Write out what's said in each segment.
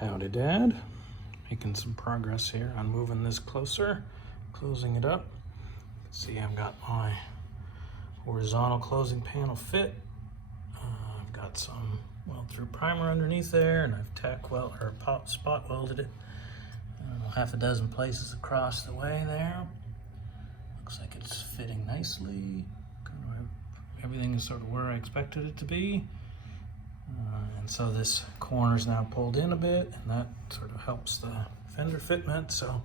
Howdy, Dad. Making some progress here on moving this closer, closing it up. See, I've got my horizontal closing panel fit. I've got some weld-through primer underneath there, and I've spot welded it half a dozen places across the way there. Looks like it's fitting nicely. Everything is sort of where I expected it to be. And so this corner's now pulled in a bit, and that sort of helps the fender fitment, so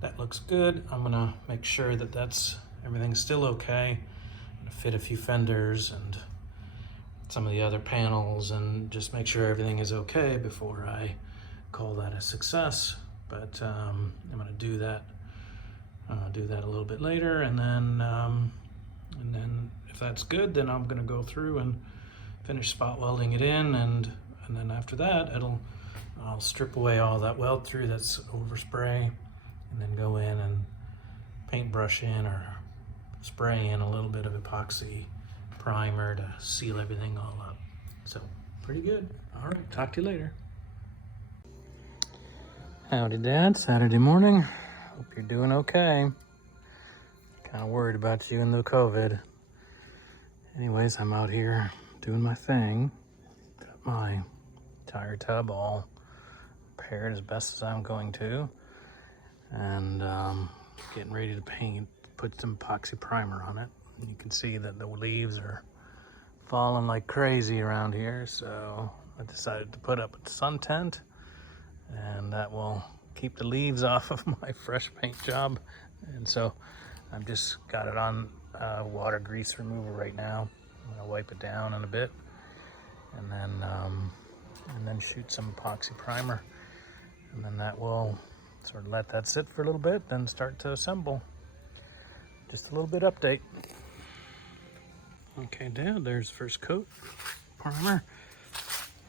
that looks good. I'm gonna make sure that everything's still okay. I'm gonna fit a few fenders and some of the other panels and just make sure everything is okay before I call that a success. But I'm gonna do that a little bit later, and then if that's good, then I'm gonna go through and finish spot welding it in, and then after that I'll strip away all that weld through that's overspray, and then go in and paintbrush in or spray in a little bit of epoxy primer to seal everything all up. So pretty good. All right, talk to you later. Howdy, Dad. Saturday morning. Hope you're doing okay. Kind of worried about you and the COVID. Anyways, I'm out here doing my thing. Got my tire tub all repaired as best as I'm going to, and getting ready to put some epoxy primer on it. You can see that the leaves are falling like crazy around here, so I decided to put up a sun tent, and that will keep the leaves off of my fresh paint job. And so I've just got it on water grease remover right now. I'm gonna wipe it down in a bit, and then shoot some epoxy primer, and then that will sort of let that sit for a little bit, then start to assemble. Just a little bit update. Okay, Dad, there's first coat primer.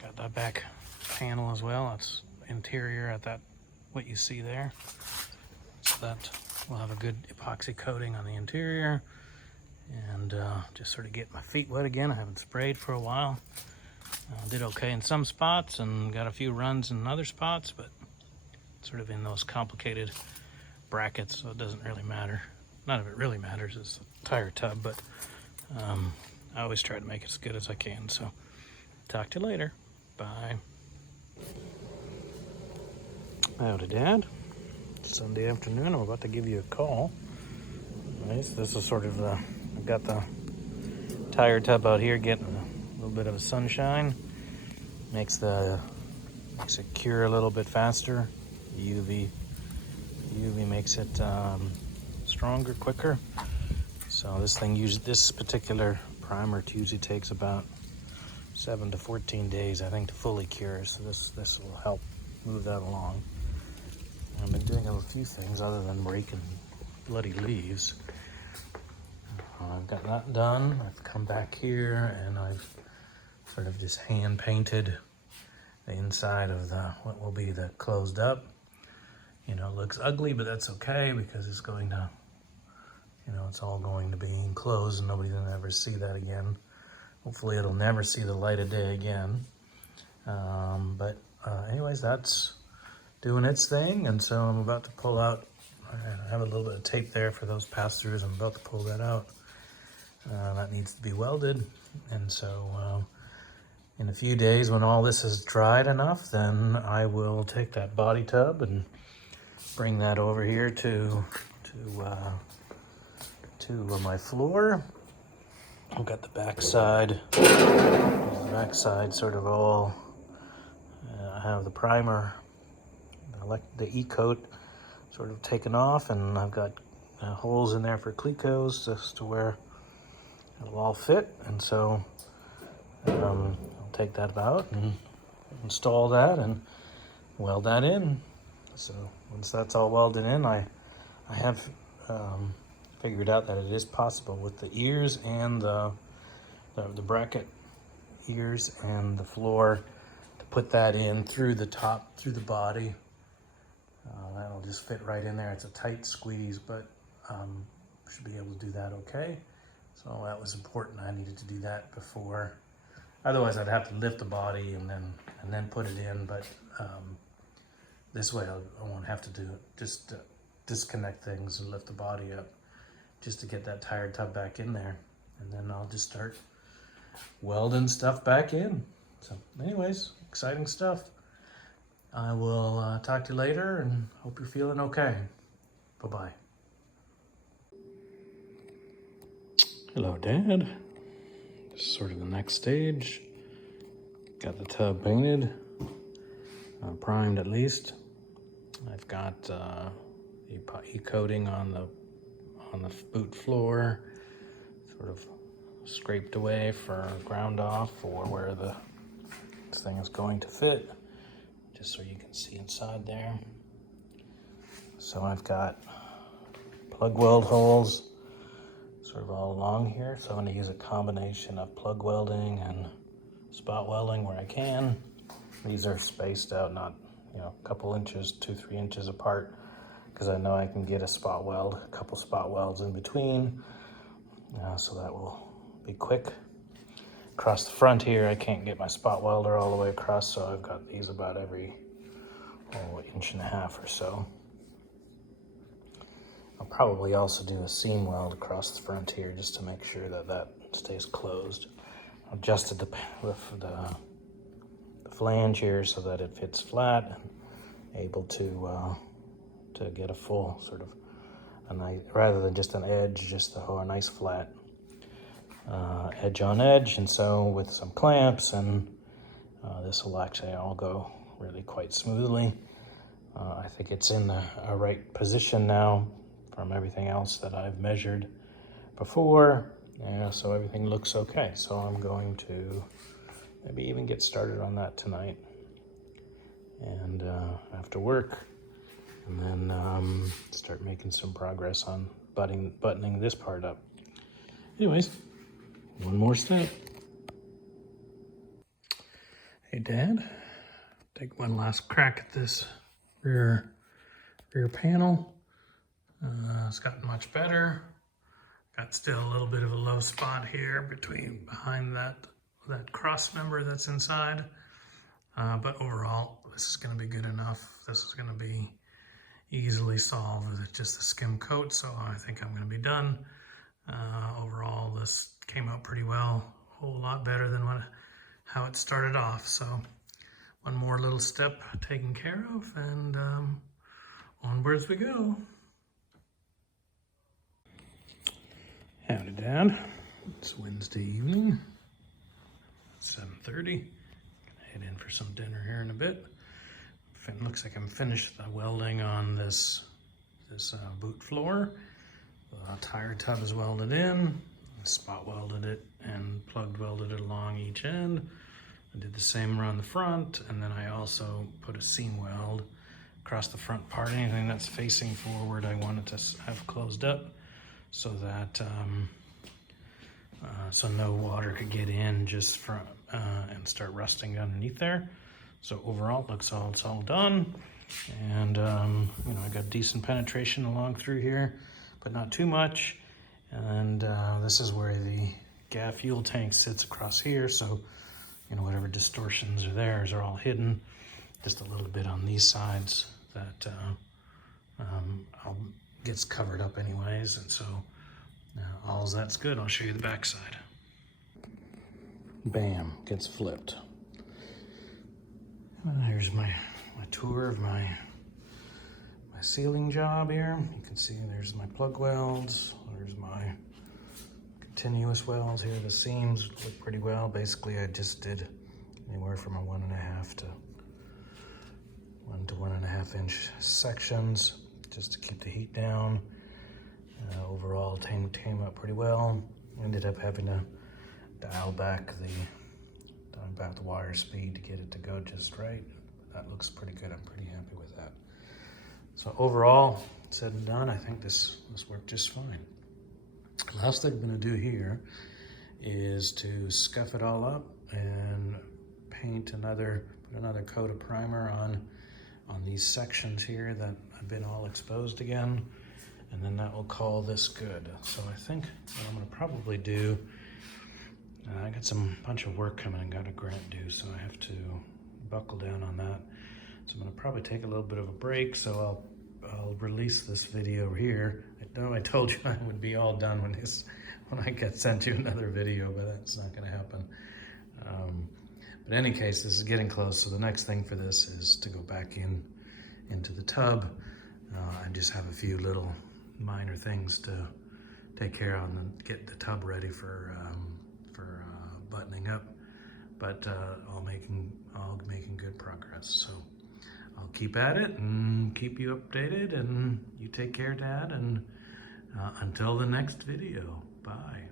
Got that back panel as well. That's interior at that, what you see there. So that will have a good epoxy coating on the interior, and just sort of get my feet wet again. I haven't sprayed for a while. Did okay in some spots and got a few runs in other spots, but sort of in those complicated brackets, so it doesn't really matter. None of it really matters, it's a tire tub, but I always try to make it as good as I can. So talk to you later. Bye. Howdy, Dad. Sunday afternoon. I'm about to give you a call. Nice. This is sort of I've got the tire tub out here getting a little bit of a sunshine. Makes it cure a little bit faster. UV makes it stronger, quicker. So this particular primer usually takes about 7 to 14 days, I think, to fully cure. So this will help move that along. I've been doing a few things other than raking bloody leaves. I've got that done. I've come back here and I've sort of just hand painted the inside of what will be the closed up. You know, it looks ugly, but that's okay because it's going to, it's all going to be enclosed and nobody will ever see that again. Hopefully it'll never see the light of day again. Anyways, that's doing its thing, and so I'm about to pull out. I have a little bit of tape there for those pass-throughs. I'm about to pull that out. That needs to be welded, and so in a few days, when all this is dried enough, then I will take that body tub and bring that over here to my floor. I've got the backside sort of all. I have the primer, the E-coat sort of taken off, and I've got holes in there for clecos just to where it'll all fit. And so I'll take that out and install that and weld that in. So once that's all welded in, I have figured out that it is possible with the ears and the bracket ears and the floor to put that in through the top, through the body. That'll just fit right in there. It's a tight squeeze, but should be able to do that okay. So that was important. I needed to do that before Otherwise, I'd have to lift the body and then put it in. But this way, I won't have to do just disconnect things and lift the body up just to get that tire tub back in there, and then I'll just start welding stuff back in. So, anyways, exciting stuff. I will talk to you later, and hope you're feeling okay. Bye-bye. Hello, Dad. This is sort of the next stage. Got the tub painted, primed at least. I've got e-coating on the boot floor, sort of scraped away for ground off for where this thing is going to fit, just so you can see inside there. So I've got plug weld holes sort of all along here, so I'm going to use a combination of plug welding and spot welding where I can. These are spaced out, not a couple inches, 2-3 inches apart, because I know I can get a couple spot welds in between, so that will be quick. Across the front here, I can't get my spot welder all the way across, so I've got these about every 1.5 inches or so. I'll probably also do a seam weld across the front here just to make sure that stays closed. I adjusted the flange here so that it fits flat and able to get a full sort of rather than just an edge, just a nice flat edge on edge. And so with some clamps, and this will actually all go really quite smoothly. I think it's in the right position now from everything else that I've measured before. So everything looks okay. So I'm going to maybe even get started on that tonight, and after work, and then start making some progress on buttoning this part up. Anyways, one more step. Hey, Dad, take one last crack at this rear panel. It's gotten much better. Got still a little bit of a low spot here behind that cross member that's inside. But overall, this is going to be good enough. This is going to be easily solved with just a skim coat, so I think I'm going to be done. Overall, this came out pretty well, a whole lot better than how it started off. So one more little step taken care of, and onwards we go. Howdy, Dad. It's Wednesday evening, 7:30. Gonna head in for some dinner here in a bit. It looks like I'm finished the welding on this boot floor. The tire tub is welded in. I spot welded it and plug welded it along each end. I did the same around the front, and then I also put a seam weld across the front part. Anything that's facing forward, I wanted to have closed up, so that so no water could get in just from and start rusting underneath there. So overall, it's all done, and I got decent penetration along through here, but not too much. And this is where the gas fuel tank sits across here, so whatever distortions are there are all hidden. Just a little bit on these sides that gets covered up anyways, and so all that's good. I'll show you the back side. Bam, gets flipped. Here's my tour of my sealing job here. You can see there's my plug welds, there's my continuous welds here. The seams look pretty well. Basically, I just did anywhere from a 1.5 to 1.5 inch sections just to keep the heat down. Overall, came out pretty well. Ended up having to dial back the wire speed to get it to go just right. That looks pretty good. I'm pretty happy with that. So overall, said and done, I think this worked just fine. Last thing I'm going to do here is to scuff it all up and put another coat of primer on these sections here that have been all exposed again, and then that will call this good. So I think what I'm going to probably do I got some bunch of work coming and got a grant due, so I have to buckle down on that. So I'm gonna probably take a little bit of a break, so I'll release this video here. I know I told you I would be all done when I get sent you another video, but that's not gonna happen. But in any case, this is getting close, so the next thing for this is to go back into the tub and just have a few little minor things to take care of and get the tub ready for buttoning up. But all making good progress. So I'll keep at it and keep you updated, and you take care, Dad, and until the next video, bye.